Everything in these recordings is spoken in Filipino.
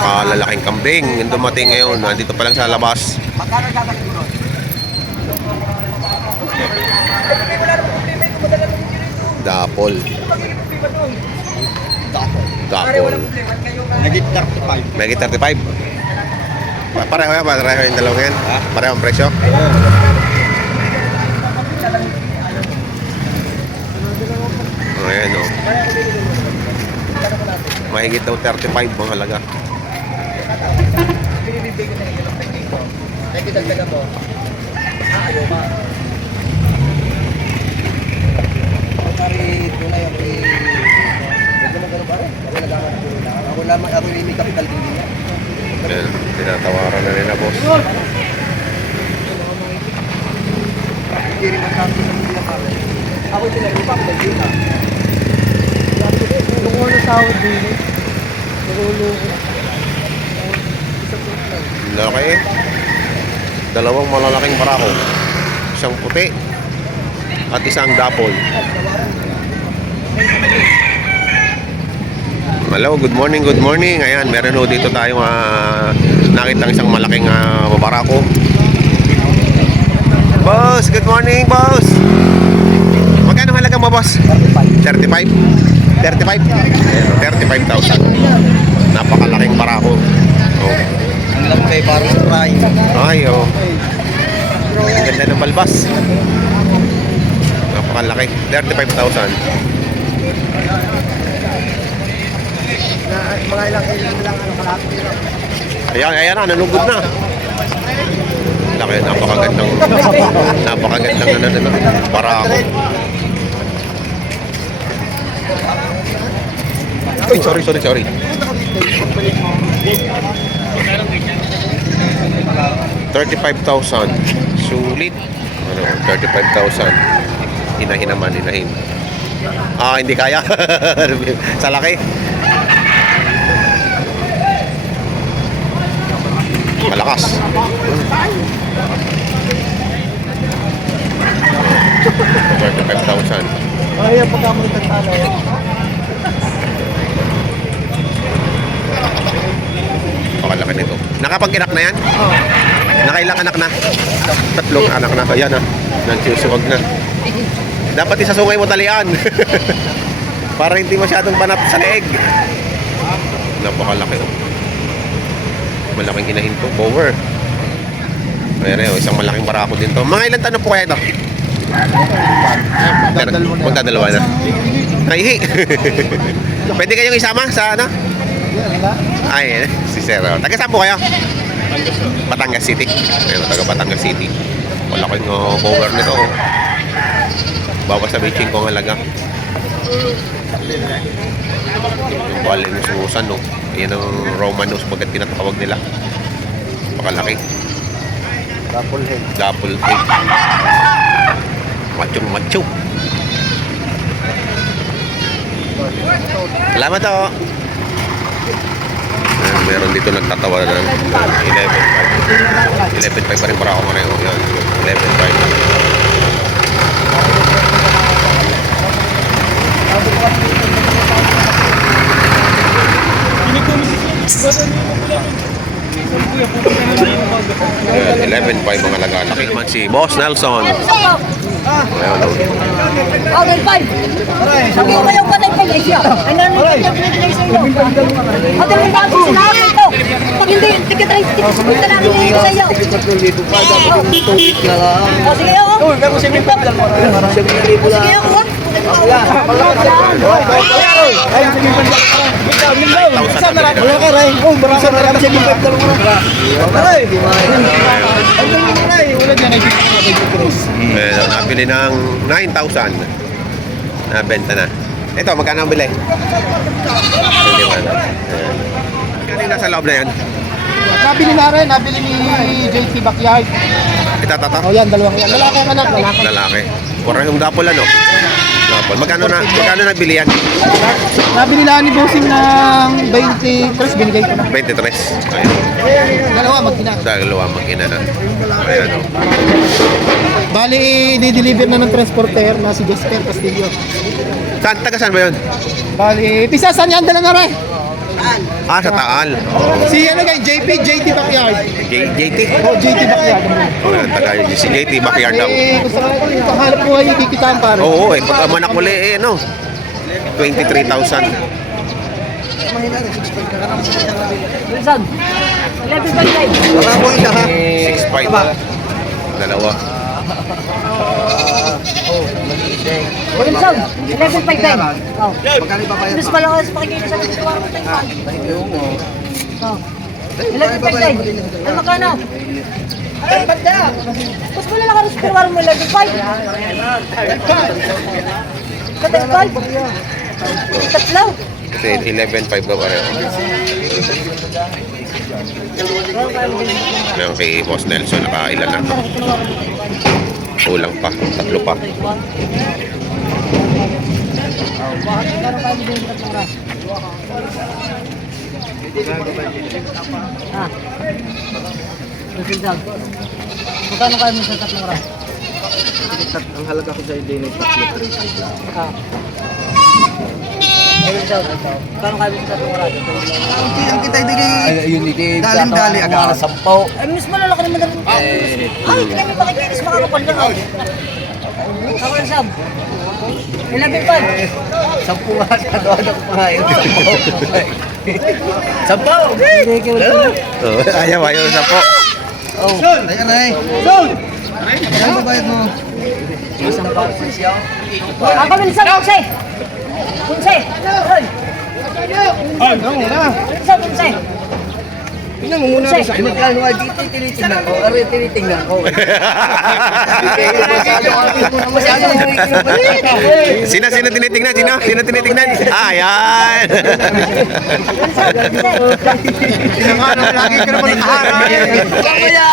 napakalalaking kambing yung dumating ngayon. Nandito pa lang sa labas. Dapol. Dapol. Nagit 35. Megit 35. Pareho yan, pareho yung dalawang yan. Pareho ang presyo. Ayan o. Mahigit daw 35 ang halaga. Nagkidagdagan mo. Ayaw pa. Pari tunay ang Ganda mo gano'n pare? Ako nagaman ko na. Ako lamang ako yung may capital din niya. Ayan, tinatawaran na rin na boss. Hindi rin magkakasin sa mga pare. Ako yung tinagupa ko dahil na. Kung ano sahod din eh. Nagulo ko. Laki eh. Dalawang malalaking barako. Isang puti at isang dapol. Hello, good morning, good morning. Ayan, meron ho dito tayong nakitang isang malaking barako. Boss, good morning, boss. Magkano halaga mo, boss? 35. 35? 35,000. Napakalaking barako. Oh. Ang laki parang sa Ryan. Ay, oh. Ang ganda ng balbas. Napakalaki. 35,000. Mga ilang lang kalapit nila. Ayan, ayan na, nalugod na. Laki, napakagandang barako. Uy, sorry. 35,000. Sulit. Ano, 35,000. Hinahin. Hindi kaya. Sa laki. Malakas. 35,000. Ay, pagkamo nagtalo. Pakalaki nito. Nakapag-inak na yan? Oo. Nakailang anak na? 3 anak na. Ayan nagsusuwag na. Dapat isasungay mo talian. Para hindi masyadong panat sa leeg. Napakalaki. Malaking hinahin to. Bower. Ayan isang malaking barako din to. Mga ilang tanong po kaya ito? Magdadalawa na. Naihi. Pwede kayong isama sa ano? Ay, si Sir. Taga saan po kayo? Batangas City. Ayun, taga Batangas City. Wala ko yung bower nito. Bawas sa bitching ko ang halaga. Yung balinus-usan, no? Yan ang Romanos bagat tinatawag nila. Pakalaki. Double head. Macho. Salamat to. Meron dito nagtatawa ng 11.5. 11.5 pa rin para ako mareho. Yan, 11.5 ang alaga. Laki naman si Boss Nelson. Ayun, no. Okay, 5. Sabi ko kayo patay pa siya. Ano yung pinag-play sa iyo? At ang bago sinabi ito. Pag hindi, tika-try na namin dito sa iyo. O sige ako. Sige ako. Nabili ng 9,000. Nabenta na. Ito, magkano ang bili? Hindi ba na? Magkano yung nasa loob na yan? Nabili na rin, nabili ni JT Backyard. Itatata? O yan, dalawang yan. Lalaki ang anak, lalaki. Lalaki. Parehong dapol ano? Dapol. Magkano nabili yan? Nabili na ni Bossing ng 23, binigay ko na. 23. Ayun. Dalawa, mag-ina. Dalawa mag-ina na. Ayan o. Bali, i-deliver na ng transporter na si Jasper Castillo. Saan? Taga saan ba yun? Bali, pisasan yan, dala na rin. Ah, sa Taal. Si ano guys, JT Backyard. JT. Oh, JT Backyard. Oh, taga si JT Backyard daw. Gusto ko yung panghalap ko ngayon, kikitaan pare. Oo, pagka manak uli no. 23,000. Wilson, 11.5. Baka po isa ha. 6.5. Dalawa. Wilson, 11.5. Oh. Magkano ba bayad? Mas pala ako sa pakikinig sa mga tuwa mo tayo. Oh. 11.5. Ano magkano? Ay, banda! Mas wala na ka rin sa tuwa mo 11.5. 11.5? Tatlo. Kasi 11.5 ba pareho? Meron kay Boss Nelson, nakailan na to. Kulang pa, tatlo pa. Ah. Magkano kayo mo sa tatlong oras? Ang halaga ko sa din ay 3. Ah. Magkano kayo mo sa tatlong oras? Ang kita hindi daling-dali agad. Ay, miss malalaki naman ang... Ay, kami makikinis makakapal lang. Ako lang, Sam. 11.5. 10 nga sa doon ako pangayon. 10. Ayaw na po. Ayan na eh. Ano ba bayad mo? Ako bilisan, Ponce. Ponce. Hoy. Ay, ano na? Bilisan, Ponce. Tingnan mo muna Ponce. sa akin. Magkano nga dito tinitingnan ko? Ari tinitingnan ko. Sino tinitingnan? Sino tinitingnan? Ah, yan. Tingnan nga naman, lagi ka naman nakaharap. Kaya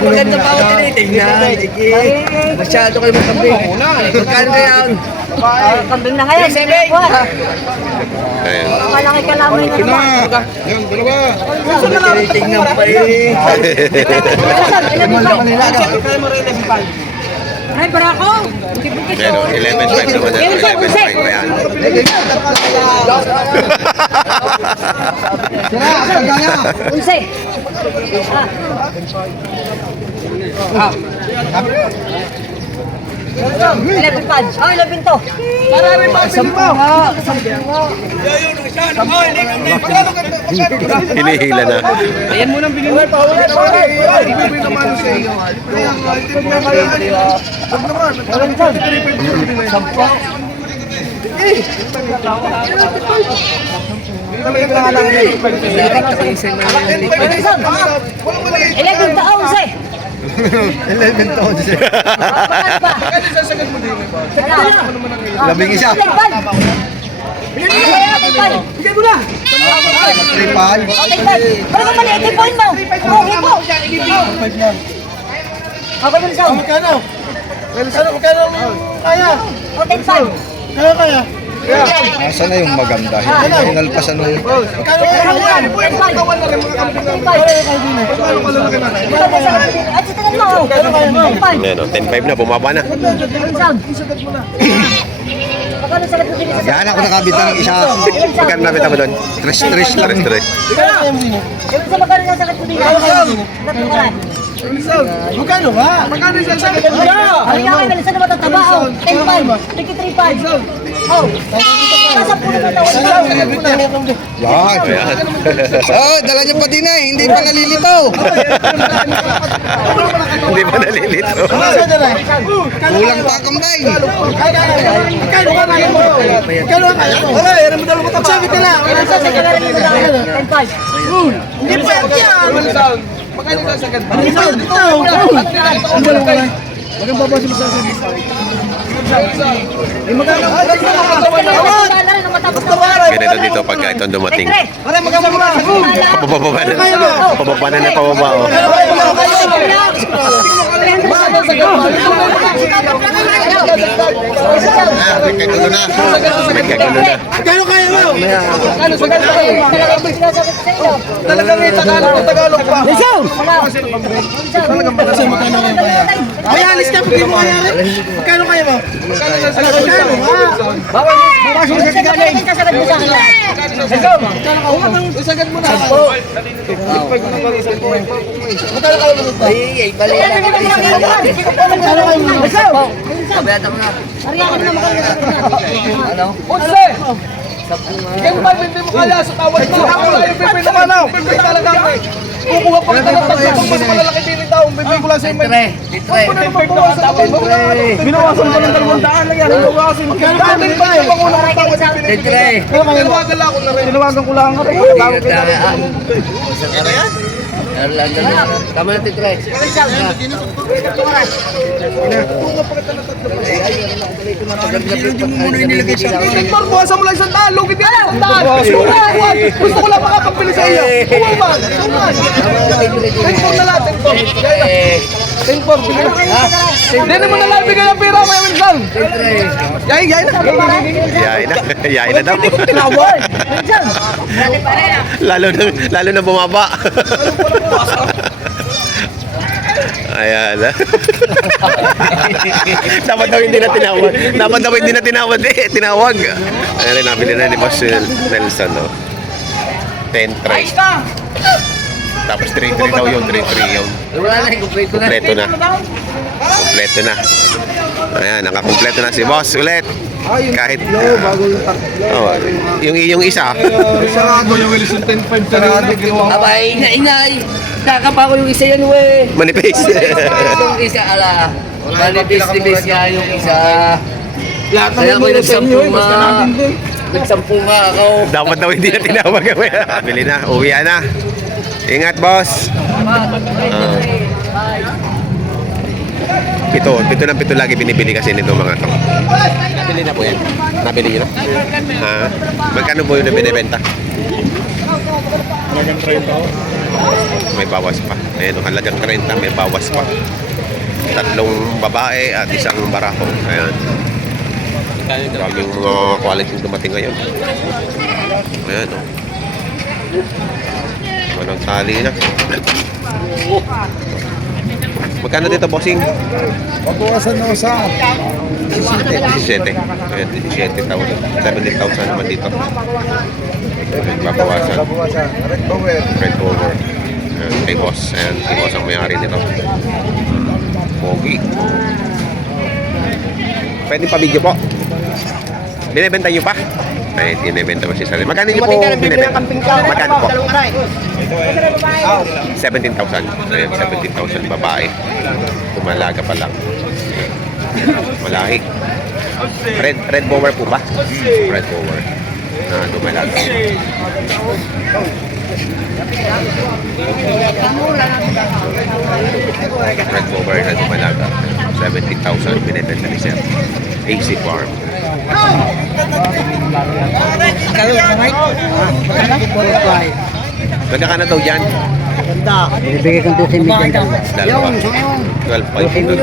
maganda pa ako tinitingnan. Masyado kayo magkambing. Magkano kaya yun? Kambing na ngayon. Ayun. Malaki ka lamay na naman. Yan, dalawa. Tinitingnan pa eh. Ay, barako. Pero 11.5 naman yan. 11.5 pa yan. Ponce. Ah. 11 pads. Oh, 11 to. Marami pa. 10 nga. 10 Hinihila na. Ayan mo nang bilhin mo. Ibibigay naman sa iyo. Ilan taon siya? 11 taon siya. Bakit ba? Labing isa. Bigay mo na! Tripal. Parang ka mali, 80 point mo! Okay po! Ako yung sound. Magkano? Magkano kaya? O, 10-5. Kaya? Nasaan na yung maganda? Hindi nalpasan nung... Magkano kaya? 10-5. At sa tagal mo, 10-5. Ayan o, 10.5 na, bumaba na. Sound. Magkano sa lahat ng Yan ako nakabita ng isa. Magkano nabita mo doon? 3. Kailan sa magkano sa sakit ko dito? Tatlo ka lang. Magkano ba? Magkano sa sakit? Ano yung akin, nalisan na matataba? Oh, 10-5. 3-5. Oh, nasa puno na tawag na. Yan. Ayan. Oh, dala niyo pa din eh. Hindi pa nalilitaw. Hindi pa nalilito. Kulang pa kambay. Magkano kaya mo? Magkano kaya mo? Wala, yan mo dalawa tapos. Sabi ka na. Nasa sa kagalan mo na 10-5. Hindi pa yan. Magkano sa sakit? Hindi pa yan. Magkano babasin mo sa sakit? Ganito dito pagka ito dumating. Para magkababa. Pababa na pababa. Oh. Nagkagulo na. Nagkagulo na. Magkano kaya mo? Ano sa ganito? Talagang may Tagalog pa. Ay, alis ka, hindi mo kaya rin. Magkano kayo mo? Sagad mo na. Ay, bali na. Sabihan mo na. Ano? Unse! Kaya ba hindi mo kaya sa tawad mo? Ako lang yung pipi naman ako. Pipi talaga ako eh. Kukuha pa kita ng tagpo mas malalaki din yung tao. Pipi ko lang sa email. Huwag mo na naman bawasan ang tawad mo. Binawasan ko ng 200 lang yan. Bawasan ko. Dating ba yung pangulang ng tawad yung pinipili? Tinawagan lang ako na rin. Tinawagan ko lang ako. Tawag kita. Ano yan? Tama na titre. Buwasan mo lang isang daan. Lugit yan isang daan. Gusto ko lang makapagpili sa iyo. Uwaman. Tenpor na lang. Tenpor. Tenpor. Hindi naman na lang bigay ang pera. May minsan. Yain na. Yain na daw. Lalo na bumaba. Ayan. Dapat daw hindi na tinawag. Dapat daw hindi na tinawag. Tinawag. Ayan rin, nabili na ni Boss Nelson, no? 10 try. Tapos 3-3 daw yun, 3-3 yun. Wala na, kumpleto na. Kompleto na. Kompleto na. Ayan, nakakompleto na si Boss ulit. Kahit yung isa. Sarado yung Wilson 10-5 sarado. Abay, ingay. Kakapa ko yung isa yan, we. Manipis. Yung isa, ala. Manipis-nipis nga yung isa. Lahat Kaya naman ako'y meron sa inyo eh. Basta natin din. nagsampu nga ako. Dapat daw hindi na tinawag. Bili na, uwi na. Ingat, boss. Pito lagi binibili kasi nito mga to. Nabili na po yan. Nabili na. Ha? Magkano po yun na binibenta? May bawas pa. Ayan, halagang 30, may bawas pa. 3 babae at 1 barako. Ayan. Daming mga quality dumating ngayon. Ayan, o. Manang tali na. Magkano dito, bossing? Pabawasan na sa 17. Ayan, 17,000. 17,000 naman dito. Ayan, babawasan. Red Power. Red over. Ayan, kay boss. Ayan, kay boss ang may-ari nito. Pogi. Pwede pa video po. Binibenta nyo pa? Ay, binibenta mo si Sarili. Magkano nyo po binibenta? Magkano po? 17,000. Ayan, 17,000 babae. Tumalaga pa lang. Malahi. Red bower po ba? Red bower. Dumalaga. Red bower na dumalaga. 17,000 binibenta ni Sir. AC Farm. Ganda ka na daw dyan? Bibigay kong 12 million. Dalawa. 12.5.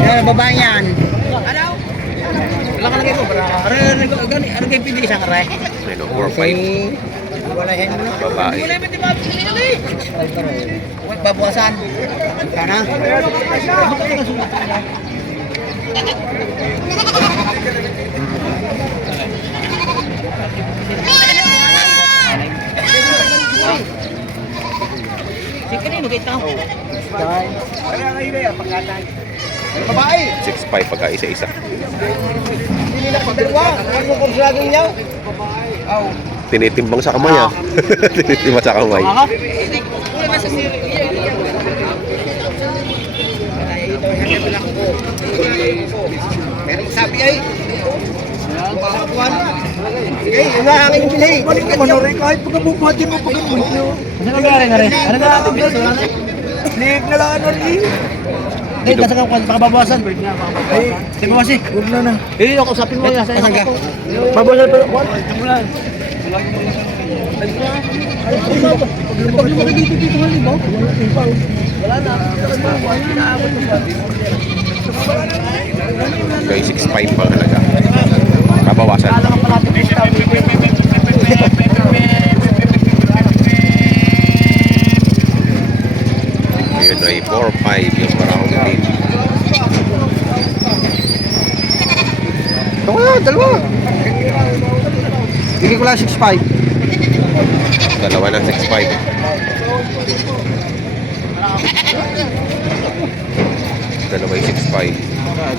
Yan, babae yan. Wala ka lagay ko. Ano kayo pili isang aray? Ano, 4.5. Wala yan mo na. Babae. Babawasan. Kana? Sige, magkita ko. Babae! 6.5 pagka isa-isa. Hindi nila pagdalawa. Ano mo kung sila niya? Tinitimbang sa kamay ah. Tinitimbang sa kamay. Pero sabi ay okay, yun na ang inyong bilhin. Balik ka manorin kahit pagkabubuhatin mo pagkabuhatin mo. Ano nangyari na rin? Ano nangyari? Lig na lang na rin. Eh, nasa ka pakababawasan. Eh, di ba kasi? Huwag na na. Eh, ako usapin mo yan. Asan ka? Babawasan pa. Wala. Pag lumaki dito halimbaw, wala na. Kaya 6.5 pa talaga. Kabawasan. natin pusta. Yun ay 4-5 yung round din. Ito nga, dalawa. Bigay ko lang 6.5. Dalawa ng 6-5. Dalawa yung 6-5.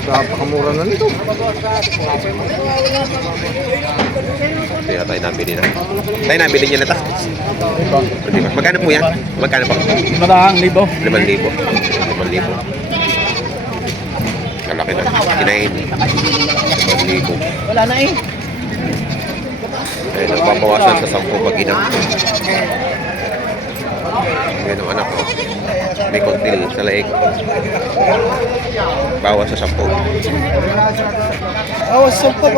Napakamura na nito. Kaya tayo nabili na. Tayo nabili niya na ta. Hindi ba? Magkano po yan? Magkano po? 5,000. 5,000. 5,000. Kalaki na. Kinain. 5,000. Wala na eh. Ayun, nagpapawasan sa 10 pag ina. Ayun ang anak ko. May kontil sa leeg. Bawas sa 10. Bawas sa pa.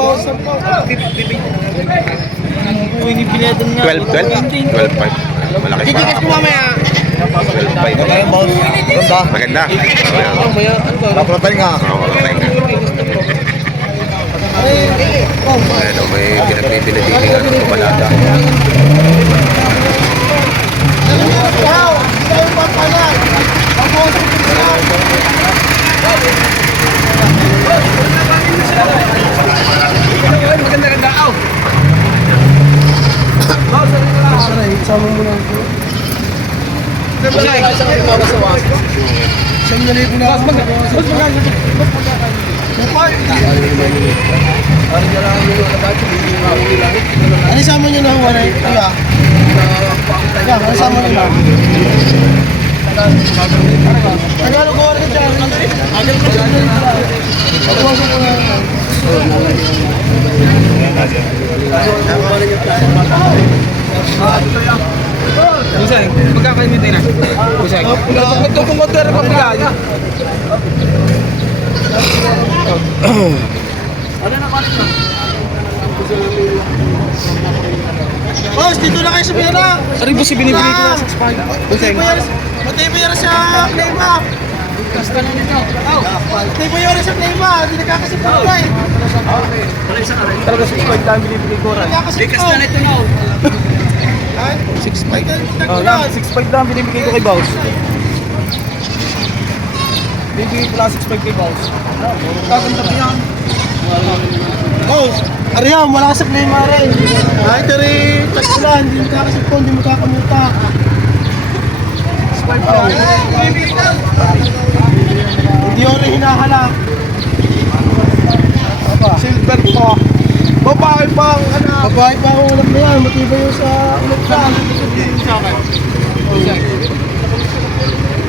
Uy, ni pinadan nga. 12-5. Malaki pa. Titikit ko mamaya. 12-5. Kaya boss. Ganda. Maganda. Papatay nga. Oo, patay na. Ayun, may pinagpipilipilingan ng kumalada. Ano sama nyo na huwag na ito? Ano sama nyo na? Ano ko rin dyan? Agal ko dyan. Pagwasok ko na. Busay, magkakainit na. Busay. Ito kung mag-dera pa bigay. Boss, dito na kayo sa pera. Sorry, busi binibigay ko na 6.5. Busay. Matay mo yan sa Klema. Matay mo yan sa Klema. Hindi nakakasipag ka eh. Talaga 6.5 lang binibigay ko rin. Nakakasipag. Likas na nito na. 6-5. Oh, lang, 6.5 lang binibigay ko kay Boss. Binibigay ko lang 6.5 kay Boss. Kakanta ko yan. Boss, Ariam, wala ka sa Klema rin. Ay, tari, tasla, hindi makakasipag, hindi makakamuta. Hindi ko rin hinahalak. Silver po. Babae pa ang anak. Babae pa akong alam na yan, matibay yung sa ulit ka.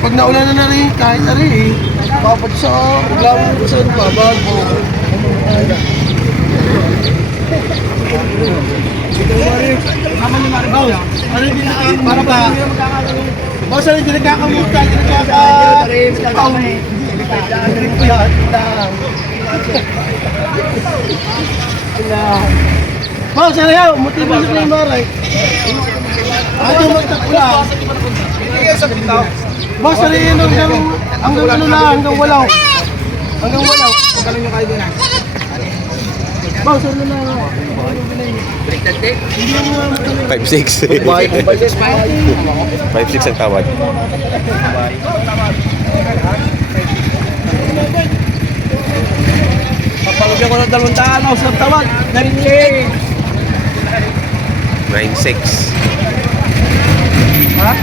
Pag naulan na rin, kahit na rin, papad sa reklamo ko sa babag. Ano hindi para pa? Boss, ano hindi nagkakamuta, hindi nagkakataon. Boss, ano yan? Motibo sa Neymar eh. Ato magtakula. Boss, ano yun hanggang ano na, hanggang walaw. Hanggang walaw. Magaling nyo kayo din ah. Boss, ano na? 5-6. 5-6 ang tawad. Papalugyan ko ng 200 sa tawad. 9-6. Ha?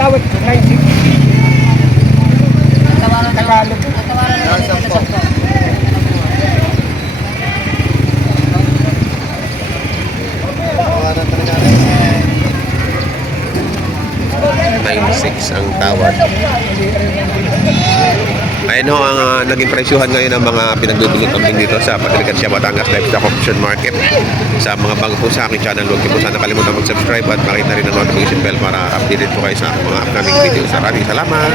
Tawad 96. Tagalog. Ang tawad. Ayun ho ang naging presyuhan ngayon ng mga pinagdudulot kambing dito sa Patricacia, Batangas Livestock Auction Market. Sa mga bago po sa aking channel, huwag niyo po sana kalimutan mag-subscribe at makita rin ang notification bell para updated po kayo sa mga upcoming videos. Maraming salamat!